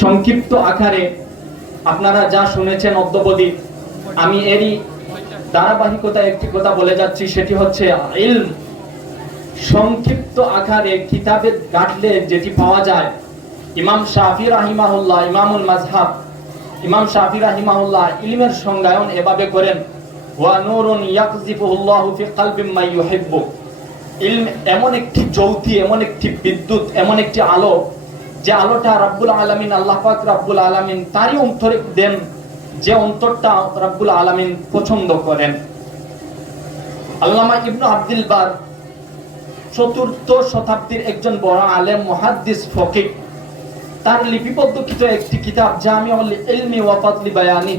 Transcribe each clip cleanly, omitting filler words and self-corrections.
সংক্ষিপ্ত আকারে আপনারা যা শুনেছেন অদ্যবধি, আমি এরই ধারাবাহিকতায় একটি কথা বলে যাচ্ছি, সেটি হচ্ছে ইলম। সংক্ষিপ্ত আকারে কিতাবে ঘাটলে যেটি পাওয়া যায়, ইমাম শাফি রাহিমাহুল্লাহ, ইমামুল মাযহাব ইমাম শাফি রাহিমাহুল্লাহ ইলমের সংজ্ঞায়ন এভাবে করেন, ওয়া নূরুন ইয়াকযিফুহুল্লাহু ফি কলবি মান ইউহিব্বু। ইলম এমন একটি জ্যোতি, এমন একটি বিদ্যুৎ, এমন একটি আলো, যে আলোটা রব্বুল আলামিন, আল্লাহ পাক রব্বুল আলামিন তারই অন্তরে দেন, যে অন্তরটা রব্বুল আলামিন পছন্দ করেন। আল্লামা ইবনে আব্দুল বার চতুর্থ শতাব্দীর একজন বড় আলেম, মুহাদ্দিস, ফকিহ, তার লিপিবদ্ধকৃত একটি কিতাব জামিউল ইলমি ওয়া ফাদলি বায়ানি,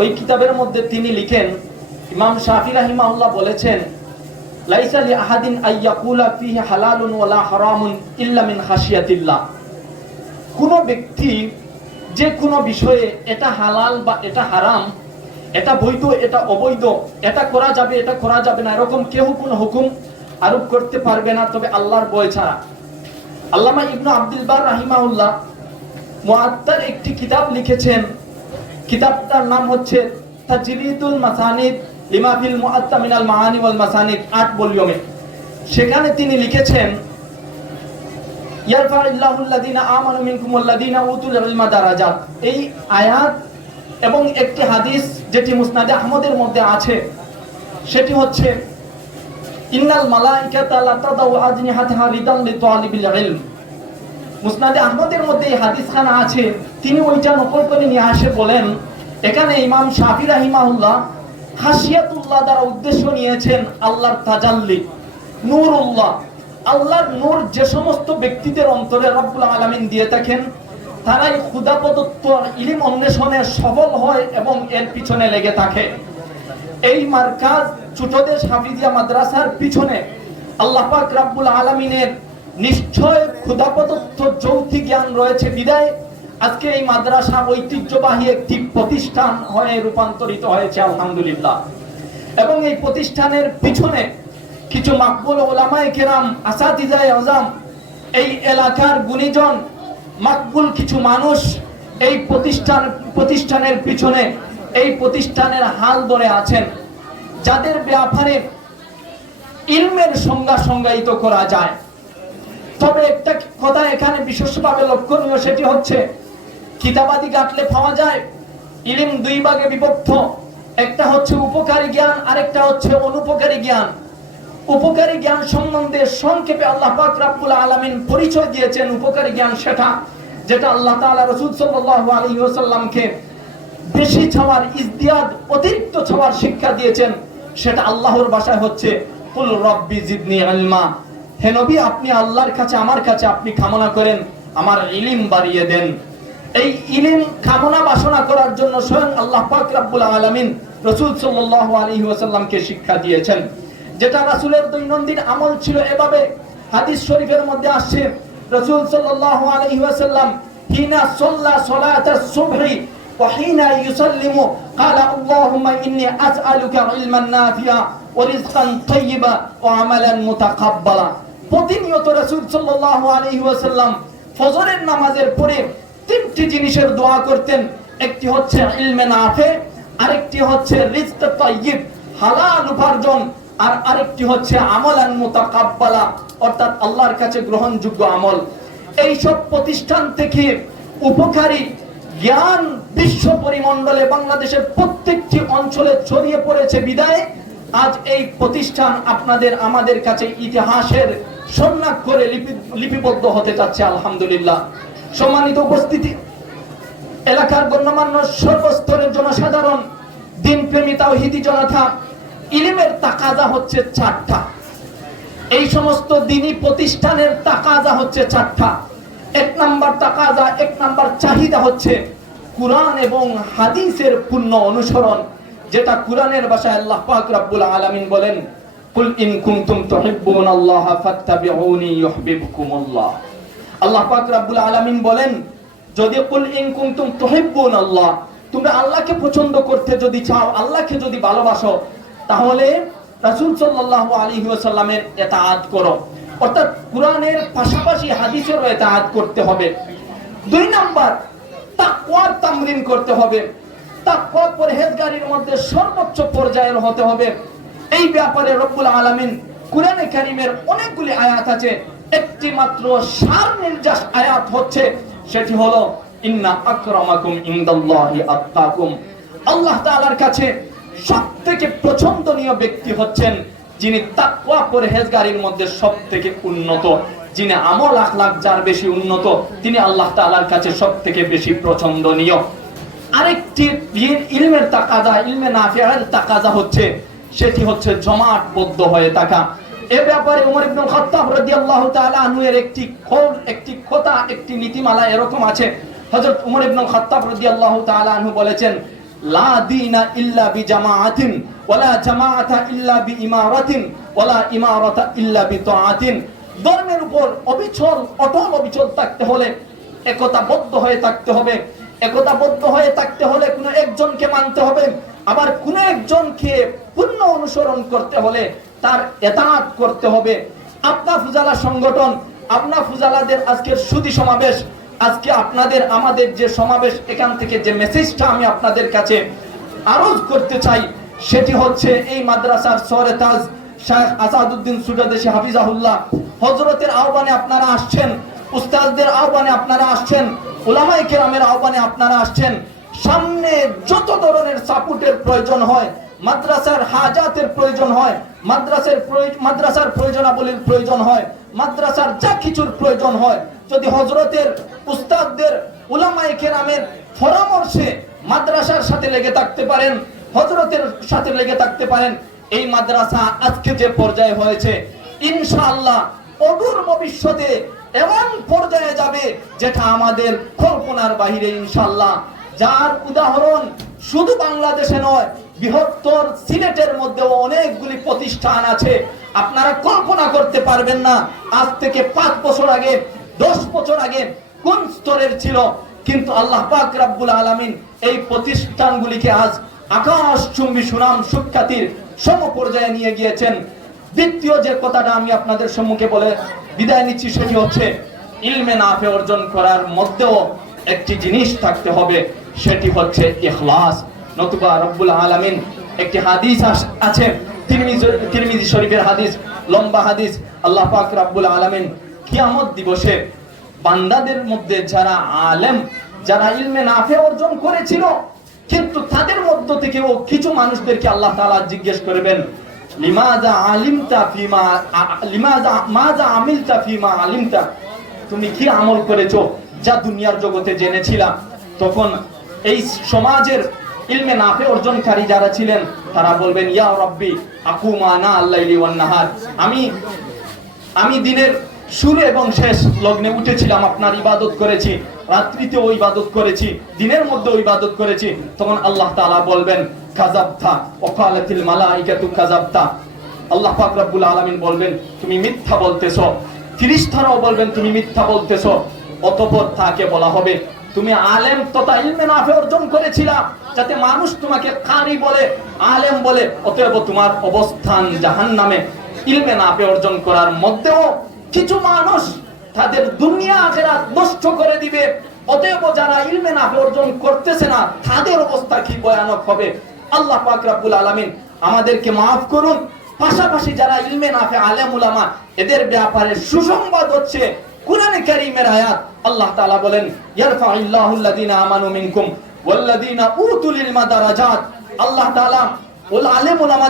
ওই কিতাবের মধ্যে তিনি লিখেন, ইমাম শাফি রাহিমাহুল্লাহ বলেছেন, লাইসা লি আহাদিন আইয়াকুলা ফিহি হালালুন ওয়ালা হারামুন ইল্লা মিন খাশিয়াতিল্লাহ। কোন ব্যক্তি যে কোনো বিষয়ে এটা হালাল বা এটা হারাম, এটা বৈধ এটা অবৈধ, এটা করা যাবে এটা করা যাবে না, এরকম কেউ কোনো হুকুম আরোপ করতে পারবে না তবে আল্লাহর ভয় ছাড়া। আল্লামা ইবনে আব্দুল বার রাহিমাহুল্লাহ মুআত্তার একটি কিতাব লিখেছেন, কিতাবটার নাম হচ্ছে তাজরিদুল মাসানিদ লিমা ফিল মুআত্তা মিনাল মাআনি ওয়াল মাসানিদ, 8 ভলিউমে। সেখানে তিনি লিখেছেন, ইয়ারফাউল্লাহুল্লাযিনা আমানু মিনকুম ওয়াল্লাযিনা উতুল ইলমা দারাজাত। এই আয়াত এবং একটি হাদিস যেটি মুসনাদে আহমদের মধ্যে আছে, সেটি হচ্ছে, ইন্নাল মালাইকাতা লা তাদাউ আজনিহাতাহা রিদান লিতালিবিল ইলম। মুসনাদে আহমদের মধ্যে এই হাদিসখানা আছে, তিনি ওইটা নকল করে নিয়ে আসে বলেন, এখানে ইমাম শাফি রাহিমাহুল্লাহ খাশিয়াতুল্লাহ দ্বারা উদ্দেশ্য নিয়েছেন আল্লাহর তাজাল্লি, নূরুল্লাহ। আল্লাহর নূর যে সমস্ত ব্যক্তিদের অন্তরে রব্বুল আলামিন দিয়ে থাকেন, তারাই খুদা প্রদত্ত ইলম অন্বেষণে সফল হয় এবং এর পিছনে লেগে থাকে। এই মার্কাজ ছোটদের হাফিজিয়া মাদ্রাসার পিছনে আল্লাহ পাক রব্বুল আলামিনের নিশ্চয় খুদা প্রদত্ত যৌথি জ্ঞান রয়েছে বিদায় আজকে এই মাদ্রাসা ঐতিহ্যবাহী একটি প্রতিষ্ঠান হয়ে রূপান্তরিত হয়েছে, আলহামদুলিল্লাহ। এবং এই প্রতিষ্ঠানের পিছনে কিছু মাকবুল উলামায়ে কেরাম, আসাতিজায়ে আযম, এই এলাকার গুণীজন মাকবুল কিছু মানুষ এই প্রতিষ্ঠানের পিছনে, এই প্রতিষ্ঠানের হাল ধরে আছেন, যাদের ব্যাপারে ইলমের সংজ্ঞা সংজ্ঞায়িত করা যায়। তবে একটা কথা এখানে বিশেষভাবে লক্ষণীয়, সেটি হচ্ছে কিতাবাদি ঘাটলে পাওয়া যায় ইলম দুই ভাগে বিভক্ত, একটা হচ্ছে উপকারী জ্ঞান, আরেকটা হচ্ছে অনুপকারী জ্ঞান। উপকারী জ্ঞান সম্বন্ধে সংক্ষেপে আল্লাহ পাক রব্বুল আলামিন পরিচয় দিয়েছেন। উপকারী জ্ঞান সেটা যেটা আল্লাহ তাআলা রাসূল সাল্লাল্লাহু আলাইহি ওয়াসাল্লামকে বেশি চাওয়ার, ইজদিয়াদ, অতিরিক্ত চাওয়ার শিক্ষা দিয়েছেন। সেটা আল্লাহর ভাষায় হচ্ছে কুল রব্বি জিদনি ইলমা। হে নবী, আপনি আল্লাহর কাছে, আমার কাছে আপনি কামনা করেন আমার ইলম বাড়িয়ে দেন। এই ইলম কামনা বাসনা করার জন্য স্বয়ং আল্লাহ পাক রব্বুল আলামিন রাসূল সাল্লাল্লাহু আলাইহি ওয়াসাল্লামকে শিক্ষা দিয়েছেন, যেটা রাসূলের দৈনন্দিন আমল ছিল। এভাবে হাদিস শরীফের মধ্যে আসছে, রাসূল সাল্লাল্লাহু আলাইহি ওয়াসাল্লাম হিনা সাল্লা সালাতাস সুবহি ওয়া হিনা ইউসাল্লিমু ক্বালা আল্লাহুম্মা ইন্নী আসআলুকা ইলমান নাফিআ ওয়া রিজকান তাইয়্যিবা ওয়া আমালান মুতাকাব্বালা। প্রতিনিয়ত রাসূল সাল্লাল্লাহু আলাইহি ওয়াসাল্লাম ফজরের নামাজের পরে তিনটি জিনিসের দোয়া করতেন। একটি হচ্ছে ইলমে নাফে, আরেকটি হচ্ছে রিজক তাইয়্যিব, হালাল উপার্জন, আর আরেকটি হচ্ছে আমালান মুতাকাব্বালা, অর্থাৎ আল্লাহর কাছে গ্রহণযোগ্য আমল। এই সব প্রতিষ্ঠান থেকে উপকারী জ্ঞান বিশ্ব পরিমণ্ডলে বাংলাদেশের প্রত্যেকটি অঞ্চলে ছড়িয়ে পড়েছে বিদায় আজ এই প্রতিষ্ঠান আপনাদের আমাদের কাছে ইতিহাসের স্বর্ণাক করে লিপিবদ্ধ হতে যাচ্ছে, আলহামদুলিল্লাহ। সম্মানিত উপস্থিতি, এলাকার গণ্যমান্য সর্বস্তরের জনসাধারণ, দিনপ্রেমী তাওহীদি জনতা, ইলমের তাকাজা হচ্ছে 4টা। এই সমস্ত দ্বীনি প্রতিষ্ঠানের তাকাজা হচ্ছে 4টা। 1 নাম্বার তাকাজা, 1 নাম্বার চাহিদা হচ্ছে কুরআন এবং হাদিসের পূর্ণ অনুসরণ, যেটা কুরআনের ভাষায় আল্লাহ পাক রব্বুল আলামিন বলেন, কুল ইন কুনতুম তুহিব্বুনাল্লাহা ফাত্তাবিউনি ইউহিব্বুকুমুল্লাহ। আল্লাহ পাক রব্বুল আলামিন বলেন, যদি কুল ইন কুনতুম তুহিব্বুনাল্লাহ, তোমরা আল্লাহকে পছন্দ করতে যদি চাও, আল্লাহকে যদি ভালোবাসো, তাহলে রাসূল সাল্লাল্লাহু আলাইহি ওয়াসাল্লামের ইতাআত করো, অর্থাৎ কুরআনের পাশাপাশি হাদিসেরও ইতাআত করতে হবে। 2 নাম্বার, তাকওয়ার তামরিন করতে হবে, তাকওয়া পরহেজগারির মধ্যে সর্বোচ্চ পর্যায়ের হতে হবে। এই ব্যাপারে রব্বুল আলামিন কুরআনে কারীমের অনেকগুলি আয়াত আছে, একটি মাত্র সার নির্যাস আয়াত হচ্ছে, সেটি হলো ইন্না আকরামাকুম ইনদাল্লাহি আত্তাকুম। আল্লাহ তাআলার কাছে সবথেকে পছন্দনীয় ব্যক্তি হচ্ছেন যিনি তাকওয়া পরহেজগারির মধ্যে সবথেকে উন্নত, যিনি আমল আখলাক যার বেশি উন্নত, তিনি আল্লাহ তাআলার কাছে সবথেকে বেশি পছন্দনীয়। আরেকটি ইলমের তাকাজা, ইলমে নাফিআর তাকাজা হচ্ছে, সেটি হচ্ছে জমাটবদ্ধ হয়ে থাকা। এ ব্যাপারে ওমর ইবনে খাত্তাব রাদিয়াল্লাহু তাআলা আনহু এর একটি কথা, একটি নীতিমালা এরকম আছে। হযরত ওমর ইবনে খাত্তাব রাদিয়াল্লাহু তাআলা আনহু বলেছেন, লা দীনা ইল্লা বিজামাআতিন ওয়ালা জামাআতা ইল্লা বিইমারাতিন ওয়ালা ইমারাতা ইল্লা বিতাআতিন। ধর্মের উপর অবিচল, অটল অবিচল থাকতে হলে একতাবদ্ধ হয়ে থাকতে হবে। একতাবদ্ধ হয়ে থাকতে হলে কোন একজনকে মানতে হবে, আবার কোন একজনকে পূর্ণ অনুসরণ করতে হলে তার ইতাআত করতে হবে। আপনা ফুজালা সংগঠন, আপনা ফুজালাদের আজকের সুধী সমাবেশ, আজকে আপনাদের আমাদের যে সমাবেশ, এখান থেকে যে মেসেজটা আমি আপনাদের কাছে আরজ করতে চাই, সেটি হচ্ছে এই মাদ্রাসার সরে তাজ শাইখ আসাদউদ্দিন সুরাদেশি হাফিজাহুল্লাহ হযরতের আহ্বানে আপনারা আসছেন, উস্তাদদের আহ্বানে আপনারা আসছেন, উলামায়ে কেরামের আহ্বানে আপনারা আসছেন। সামনে যত ধরনের সাপোর্টের প্রয়োজন হয়, মাদ্রাসার হাজাতের প্রয়োজন হয়, মাদ্রাসার প্রয়োজনাবলীর প্রয়োজন হয়, মাদ্রাসার যা কিছুর প্রয়োজন হয়, যদি হযরতের উস্তাদদের উলামায়ে কেরামের পরামর্শে মাদ্রাসার সাথে লেগে থাকতে পারেন, হযরতের সাথে লেগে থাকতে পারেন, এই মাদ্রাসা আজকে যে পর্যায়ে হয়েছে, ইনশাআল্লাহ অদূর ভবিষ্যতে এমন পর্যায়ে যাবে যেটা আমাদের কল্পনার বাহিরে ইনশাআল্লাহ। যার উদাহরণ শুধু বাংলাদেশে নয়, বৃহত্তর সিলেটের মধ্যেও অনেকগুলি প্রতিষ্ঠান আছে। আপনারা কল্পনা করতে পারবেন না আজ থেকে 5 বছর আগে, 10 বছর আগে কোন স্তরের ছিল, কিন্তু আল্লাহ পাক রব্বুল আলামিন এই প্রতিষ্ঠানগুলিকে আজ আকাশচুম্বী সুনাম সুখ্যাতির সমপর্যায়ে নিয়ে গিয়েছেন। দ্বিতীয় যে কথাটা আমি আপনাদের সম্মুখে বলে বিদায় নিচ্ছি, সেটি হচ্ছে ইলমে নাফে অর্জন করার মধ্যেও একটি জিনিস থাকতে হবে, সেটি হচ্ছে ইখলাস। নতুবা রব্বুল আলামিন, একটি হাদিস আছে তিরমিজি শরীফের হাদিস, লম্বা হাদিস, আল্লাহ পাক রব্বুল আলামিন কিয়ামত দিবসে বান্দাদের মধ্যে যারা আলেম, যারা ইলমে নাফে অর্জন করেছিল, কিন্তু তাদের মধ্য থেকেও কিছু মানুষদেরকে আল্লাহ তাআলা জিজ্ঞেস করবেন, লিমাযা আলিমতা ফিমা মাযা আমিলতা ফিমা আলিমতা, তুমি কি আমল করেছো যা দুনিয়ার জগতে জেনেছিলা? তখন এই সমাজের ইলমে নাফে অর্জনকারী যারা ছিলেন তারা বলবেন, ইয়া রাব্বি আকুমা আনা আল-লাইলি ওয়ান নাহার, আমি দিনের শুরু এবং শেষ লগ্নে উঠেছিলাম, আপনার ইবাদত করেছি, রাত্রিতেও ইবাদত করেছি, দিনের মধ্যেও ইবাদত করেছি। তখন আল্লাহ তাআলা বলবেন, কাযাবতা ওয়া ক্বালাতিল মালাইকাতু কাযাবতা, আল্লাহ পাক রব্বুল আলামিন বলবেন, তুমি মিথ্যা বলতেছো। ফেরেশতারাও বলবেন, তুমি মিথ্যা বলতেছো। অতঃপর তাকে বলা হবে, তুমি আলেম তথা ইলমে নাফে অর্জন করেছিলা, যাতে মানুষ তোমাকে কারি বলে, আলেম বলে, অতএব তোমার অবস্থান জাহান্নামে। ইলমে নাফে অর্জন করার মধ্যেও কিছু মানুষ তাদের দুনিয়া আখিরাত নষ্ট করে দিবে, অতএব যারা ইলমে নাফে অর্জন করতেছে না তাদের অবস্থা কি ভয়ানক হবে। আল্লাহ পাক রব্বুল আলামিন আমাদেরকে মাফ করুন। পাশাপাশি যারা ইলমে নাফে আলেম উলামা, এদের ব্যাপারে সুসংবাদ হচ্ছে কুরআনে কারীমের আয়াত। আল্লাহ তাআলা বলেন, ইয়ারফাউল্লাহুল লাযিনা আমানু মিনকুম ওয়াল্লাযিনা উতুল ইলমা দারাজাত। আল্লাহ তাআলা আলেম উলামা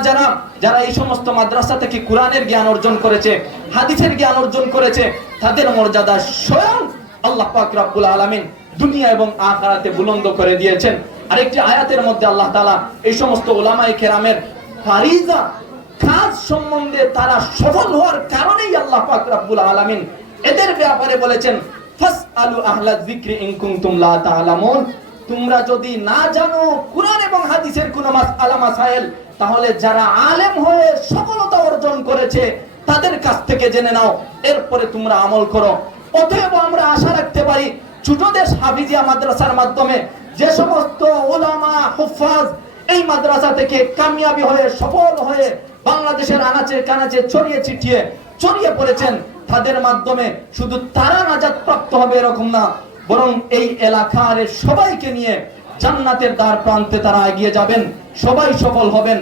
যারা এই সমস্ত মাদ্রাসা থেকে কুরআনের জ্ঞান অর্জন করেছে, হাদিসের জ্ঞান অর্জন করেছে, তাদের মর্যাদা স্বয়ং আল্লাহ পাক রব্বুল আলামিন দুনিয়া এবং আখিরাতে বুলন্দ করে দিয়েছেন। আরেকটি আয়াতের মধ্যে আল্লাহ তাআলা এই সমস্ত উলামায়ে কেরামের ফারিজা কাজ সম্বন্ধে তারা সফল হওয়ার কারণেই আল্লাহ পাক রব্বুল আলামিন এদের ব্যাপারে বলেছেন, ফাসআলু আহলা যিকরি ইন কুনতুম লা তা'লামুন, তোমরা যদি না জানো কুরআন এবং হাদিসের কোন মাসআলা মাসাইল, তাহলে যারা আলেম হয়ে সফলতা অর্জন করেছে তাদের কাছ থেকে জেনে নাও, এরপরে তোমরা আমল করো। অতএব আমরা আশা রাখতে পারি ছোটদের হাফিজিয়া মাদ্রাসার মাধ্যমে যে সমস্ত উলামা হুফাজ এই মাদ্রাসা থেকে কামিয়াবি হয়ে সফল হয়ে বাংলাদেশের আনাচে কানাচে ছড়িয়ে পড়েছেন, তাদের মাধ্যমে শুধু তারা নাজাত প্রাপ্ত হবে এরকম না, বরং এই এলাকার সবাইকে নিয়ে জান্নাতের দ্বার প্রান্তে তারা এগিয়ে যাবেন, সবাই সফল হবেন।